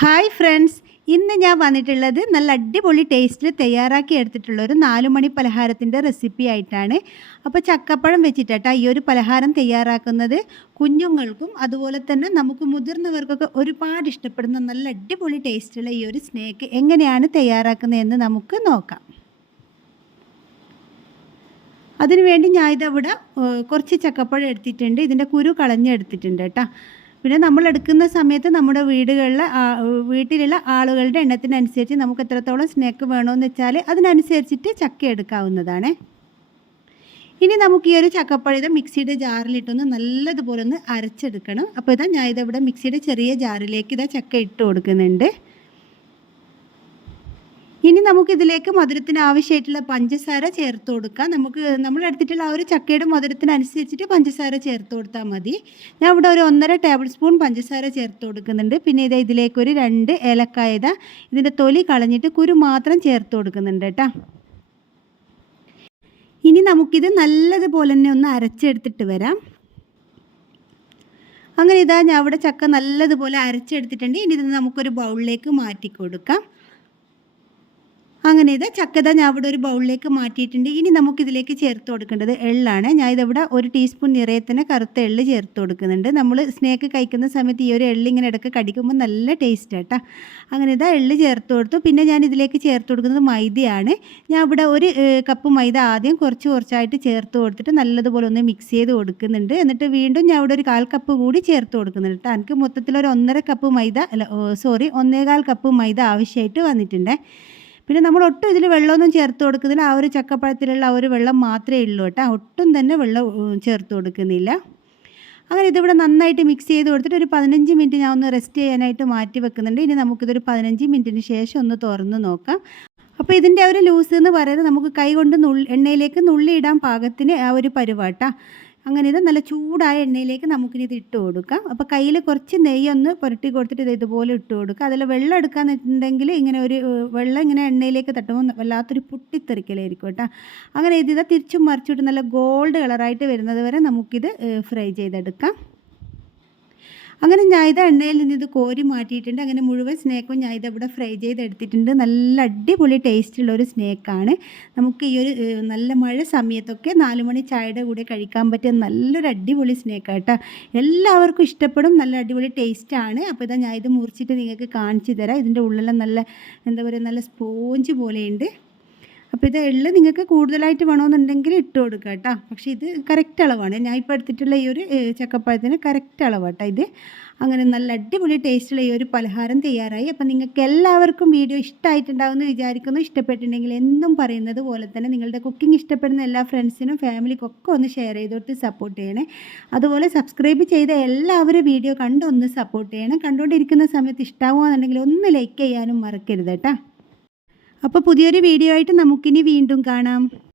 Hi friends. ഇന്ന് ഞാൻ വന്നിട്ടുള്ളത് നല്ല അടിപൊളി ടേസ്റ്റിൽ തയ്യാറാക്കി എടുത്തിട്ടുള്ള ഒരു നാലുമണി പലഹാരത്തിന്റെ റെസിപ്പി ആയിട്ടാണ്. അപ്പോൾ ചക്കപ്പഴം വെച്ചിട്ടാട്ടോ ഈ ഒരു പലഹാരം തയ്യാറാക്കുന്നത്. കുഞ്ഞുങ്ങൾക്കും അതുപോലെ തന്നെ നമുക്ക് മുതിർന്നവർക്കൊക്കെ ഒരുപാട് ഇഷ്ടപ്പെടുന്ന നല്ല അടിപൊളി ടേസ്റ്റുള്ള ഈ ഒരു സ്നേക്ക് എങ്ങനെയാണ് തയ്യാറാക്കുന്നതെന്ന് നമുക്ക് നോക്കാം. അതിനുവേണ്ടി ഞാൻ ഇതവിടെ കുറച്ച് ചക്കപ്പഴം എടുത്തിട്ടുണ്ട്. ഇതിന്റെ കുരു കളഞ്ഞെടുത്തിട്ടുണ്ട് കേട്ടോ. പിന്നെ നമ്മൾ എടുക്കുന്ന സമയത്ത് നമ്മുടെ വീടുകളിലെ വീട്ടിലുള്ള ആളുകളുടെ എണ്ണത്തിനനുസരിച്ച് നമുക്ക് എത്രത്തോളം സ്നേക്ക് വേണമെന്ന് വെച്ചാൽ അതിനനുസരിച്ചിട്ട് ചക്ക എടുക്കാവുന്നതാണ്. ഇനി നമുക്ക് ഈ ഒരു ചക്കപ്പഴം ഇത് മിക്സിയുടെ ജാറിലിട്ടൊന്ന് നല്ലതുപോലെ ഒന്ന് അരച്ചെടുക്കണം. അപ്പോൾ ഇതാ ഞാൻ ഇതവിടെ മിക്സിയുടെ ചെറിയ ജാറിലേക്ക് ഇതാ ചക്ക ഇട്ട് കൊടുക്കുന്നുണ്ട്. ഇനി നമുക്ക് ഇതിലേക്ക് മധുരത്തിന് ആവശ്യമായിട്ടുള്ള പഞ്ചസാര ചേർത്ത് കൊടുക്കാം. നമുക്ക് നമ്മൾ എടുത്തിട്ടുള്ള ആ ഒരു ചക്കയുടെ മധുരത്തിനനുസരിച്ചിട്ട് പഞ്ചസാര ചേർത്ത് കൊടുത്താൽ മതി. ഞാൻ ഇവിടെ ഒരു ഒന്നര ടേബിൾ സ്പൂൺ പഞ്ചസാര ചേർത്ത് കൊടുക്കുന്നുണ്ട്. പിന്നെ ഇത് ഇതിലേക്ക് ഒരു രണ്ട് ഏലക്കായ ഇതാ ഇതിന്റെ തൊലി കളഞ്ഞിട്ട് കുരു മാത്രം ചേർത്ത് കൊടുക്കുന്നുണ്ട് കേട്ടോ. ഇനി നമുക്കിത് നല്ലതുപോലെ തന്നെ ഒന്ന് അരച്ചെടുത്തിട്ട് വരാം. അങ്ങനെ ഇതാ ഞാൻ അവിടെ ചക്ക നല്ലതുപോലെ അരച്ചെടുത്തിട്ടുണ്ട്. ഇനി ഇത് നമുക്കൊരു ബൗളിലേക്ക് മാറ്റി കൊടുക്കാം. അങ്ങനെ ഇത് ചക്കത ഞാൻ ഇവിടെ ഒരു ബൗളിലേക്ക് മാറ്റിയിട്ടുണ്ട്. ഇനി നമുക്കിതിലേക്ക് ചേർത്ത് കൊടുക്കേണ്ടത് എള്ളാണ്. ഞാൻ ഇതിവിടെ ഒരു ടീസ്പൂൺ നിറയെ തന്നെ കറുത്ത എള്ള് ചേർത്ത് കൊടുക്കുന്നുണ്ട്. നമ്മൾ സ്നേക്ക് കഴിക്കുന്ന സമയത്ത് ഈ ഒരു എള്ള് ഇങ്ങനെ ഇടയ്ക്ക് കടിക്കുമ്പോൾ നല്ല ടേസ്റ്റ് ആട്ടാ. അങ്ങനെ ഇതാ എള്ള് ചേർത്ത് കൊടുത്തു. പിന്നെ ഞാൻ ഇതിലേക്ക് ചേർത്ത് കൊടുക്കുന്നത് മൈദയാണ്. ഞാൻ ഇവിടെ ഒരു കപ്പ് മൈദ ആദ്യം കുറച്ച് കുറച്ചായിട്ട് ചേർത്ത് കൊടുത്തിട്ട് നല്ലതുപോലെ ഒന്ന് മിക്സ് ചെയ്ത് കൊടുക്കുന്നുണ്ട്. എന്നിട്ട് വീണ്ടും ഞാൻ ഇവിടെ ഒരു കാൽ കപ്പ് കൂടി ചേർത്ത് കൊടുക്കുന്നുണ്ട് കേട്ടോ എനിക്ക് മൊത്തത്തിൽ ഒരു ഒന്നര കപ്പ് മൈദ അല്ല സോറി ഒന്നേകാൽ കപ്പ് മൈദ ആവശ്യമായിട്ട് വന്നിട്ടുണ്ട്. പിന്നെ നമ്മൾ ഒട്ടും ഇതിൽ വെള്ളമൊന്നും ചേർത്ത് കൊടുക്കുന്നില്ല. ആ ഒരു ചക്കപ്പഴത്തിലുള്ള ആ ഒരു വെള്ളം മാത്രമേ ഉള്ളൂ കേട്ടോ. ഒട്ടും തന്നെ വെള്ളം ചേർത്ത് കൊടുക്കുന്നില്ല. അങ്ങനെ ഇതിവിടെ നന്നായിട്ട് മിക്സ് ചെയ്ത് കൊടുത്തിട്ട് ഒരു പതിനഞ്ച് മിനിറ്റ് ഞാൻ ഒന്ന് റെസ്റ്റ് ചെയ്യാനായിട്ട് മാറ്റി വെക്കുന്നുണ്ട്. ഇനി നമുക്കിതൊരു പതിനഞ്ച് മിനിറ്റിന് ശേഷം ഒന്ന് തുറന്ന് നോക്കാം. അപ്പോൾ ഇതിന്റെ ഒരു ലൂസ് എന്ന് പറയുന്നത് നമുക്ക് കൈ കൊണ്ട് നുള്ളി എണ്ണയിലേക്ക് നുള്ളിയിടാൻ പാകത്തിന് ആ ഒരു പരുവാട്ടാ അങ്ങനെ ഇത് നല്ല ചൂടായ എണ്ണയിലേക്ക് നമുക്കിനി ഇത് ഇട്ട് കൊടുക്കാം. അപ്പോൾ കയ്യിൽ കുറച്ച് നെയ്യൊന്ന് പുരട്ടി കൊടുത്തിട്ട് ഇത് ഇതുപോലെ ഇട്ട് കൊടുക്കുക. അതിൽ വെള്ളം എടുക്കാന്നുണ്ടെങ്കിൽ ഇങ്ങനെ ഒരു വെള്ളം ഇങ്ങനെ എണ്ണയിലേക്ക് തട്ടുമ്പോൾ വല്ലാത്തൊരു പൊട്ടിത്തെറിക്കലായിരിക്കും കേട്ടോ. അങ്ങനെ ഇത് തിരിച്ചും മറിച്ചിട്ട് നല്ല ഗോൾഡ് കളറായിട്ട് വരുന്നത് വരെ നമുക്കിത് ഫ്രൈ ചെയ്തെടുക്കാം. അങ്ങനെ ഞാൻ എണ്ണയിൽ നിന്ന് ഇത് കോരി മാറ്റിയിട്ടുണ്ട്. അങ്ങനെ മുഴുവൻ സ്നേക്കും ഞാൻ ഇവിടെ ഫ്രൈ ചെയ്തെടുത്തിട്ടുണ്ട്. നല്ല അടിപൊളി ടേസ്റ്റുള്ള ഒരു സ്നേക്കാണ്. നമുക്ക് ഈ ഒരു നല്ല മഴ സമയത്തൊക്കെ നാല് മണി ചായയുടെ കൂടെ കഴിക്കാൻ പറ്റിയ നല്ലൊരു അടിപൊളി സ്നേക്കാട്ടോ. കേട്ടോ എല്ലാവർക്കും ഇഷ്ടപ്പെടും. നല്ല അടിപൊളി ടേസ്റ്റാണ്. അപ്പോൾ ഇതാ ഞാൻ ഇത് മുറിച്ചിട്ട് നിങ്ങൾക്ക് കാണിച്ചു തരാം. ഇതിന്റെ ഉള്ളിലെ നല്ല എന്താ പറയുക നല്ല സ്പോഞ്ച് പോലെയുണ്ട്. അപ്പോൾ ഇത് എള്ള് നിങ്ങൾക്ക് കൂടുതലായിട്ട് വേണമെന്നുണ്ടെങ്കിൽ ഇട്ട് കൊടുക്കുക കേട്ടോ. പക്ഷേ ഇത് കറക്റ്റ് അളവാണ്. ഞാൻ ഇപ്പോൾ എടുത്തിട്ടുള്ള ഈ ഒരു ചക്കപ്പഴത്തിന് കറക്റ്റ് അളവാട്ടോ ഇത്. അങ്ങനെ നല്ല അടിപൊളി ടേസ്റ്റുള്ള ഈ ഒരു പലഹാരം തയ്യാറായി. അപ്പോൾ നിങ്ങൾക്ക് എല്ലാവർക്കും വീഡിയോ ഇഷ്ടമായിട്ടുണ്ടാവുമെന്ന് വിചാരിക്കുന്നു. ഇഷ്ടപ്പെട്ടിട്ടുണ്ടെങ്കിൽ എന്നും പറയുന്നത് പോലെ തന്നെ നിങ്ങളുടെ കുക്കിംഗ് ഇഷ്ടപ്പെടുന്ന എല്ലാ ഫ്രണ്ട്സിനും ഫാമിലിക്കും ഒക്കെ ഒന്ന് ഷെയർ ചെയ്ത് കൊടുത്ത് സപ്പോർട്ട് ചെയ്യണേ. അതുപോലെ സബ്സ്ക്രൈബ് ചെയ്ത എല്ലാവരും വീഡിയോ കണ്ടൊന്ന് സപ്പോർട്ട് ചെയ്യണം. കണ്ടുകൊണ്ടിരിക്കുന്ന സമയത്ത് ഇഷ്ടമാവുകയാണെന്നുണ്ടെങ്കിൽ ഒന്ന് ലൈക്ക് ചെയ്യാനും മറക്കരുത് കേട്ടോ. അപ്പോൾ പുതിയൊരു വീഡിയോ ആയിട്ട് നമുക്കിനി വീണ്ടും കാണാം.